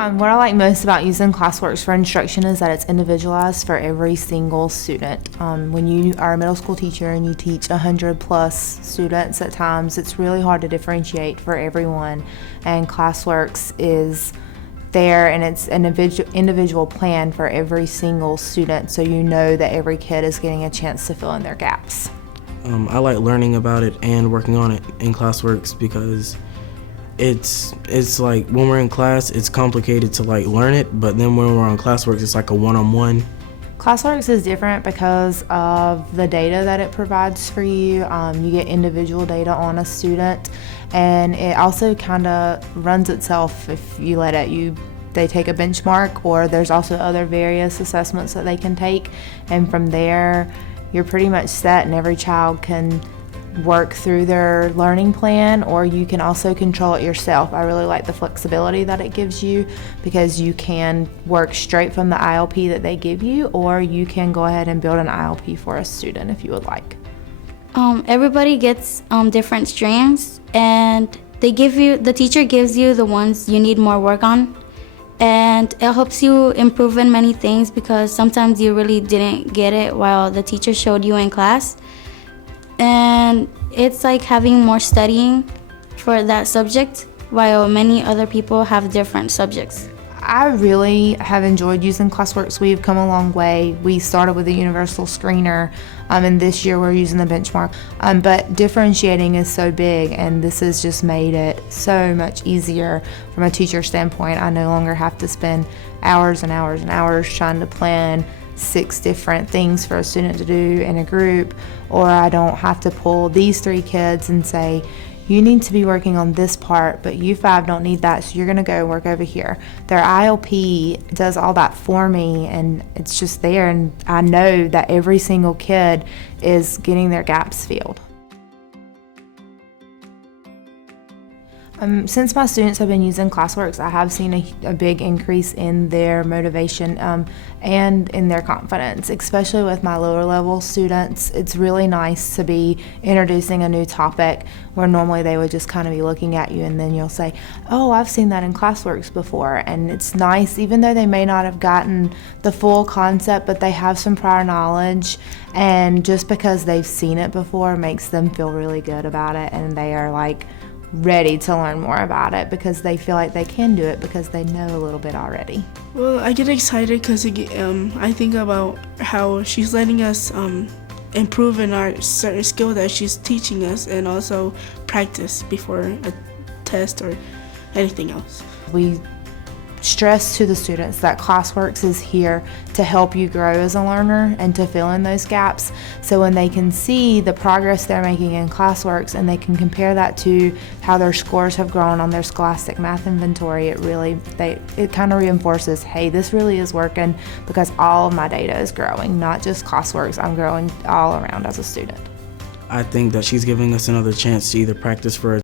What I like most about using ClassWorks for instruction is that it's individualized for every single student. When you are a middle school teacher and you teach 100+ students at times, it's really hard to differentiate for everyone, and ClassWorks is there and it's an individual plan for every single student, so you know that every kid is getting a chance to fill in their gaps. I like learning about it and working on it in ClassWorks because it's like when we're in class, it's complicated to like learn it, but then when we're on ClassWorks, it's like a one-on-one. ClassWorks is different because of the data that it provides for you. You get individual data on a student, and it also kind of runs itself if you let it. They take a benchmark, or there's also other various assessments that they can take, and from there, you're pretty much set, and every child can work through their learning plan, or you can also control it yourself. I really like the flexibility that it gives you because you can work straight from the ILP that they give you, or you can go ahead and build an ILP for a student if you would like. Everybody gets different strengths, and the teacher gives you the ones you need more work on, and it helps you improve in many things because sometimes you really didn't get it while the teacher showed you in class. And it's like having more studying for that subject, while many other people have different subjects. I really have enjoyed using ClassWorks. We've come a long way. We started with a universal screener, and this year we're using the benchmark. But differentiating is so big, and this has just made it so much easier from a teacher standpoint. I no longer have to spend hours and hours and hours trying to plan 6 different things for a student to do in a group, or I don't have to pull these 3 kids and say, you need to be working on this part, but you 5 don't need that, so you're gonna go work over here. Their ILP does all that for me, and it's just there, and I know that every single kid is getting their gaps filled. Since my students have been using ClassWorks, I have seen a big increase in their motivation and in their confidence, especially with my lower level students. It's really nice to be introducing a new topic where normally they would just kind of be looking at you, and then you'll say, oh, I've seen that in ClassWorks before. And it's nice, even though they may not have gotten the full concept, but they have some prior knowledge, and just because they've seen it before makes them feel really good about it, and they are like ready to learn more about it because they feel like they can do it because they know a little bit already. Well, I get excited because I think about how she's letting us improve in our certain skill that she's teaching us, and also practice before a test or anything else. We stress to the students that ClassWorks is here to help you grow as a learner and to fill in those gaps. So when they can see the progress they're making in ClassWorks and they can compare that to how their scores have grown on their Scholastic Math Inventory, it kind of reinforces, hey, this really is working because all of my data is growing, not just ClassWorks. I'm growing all around as a student. I think that she's giving us another chance to either practice for a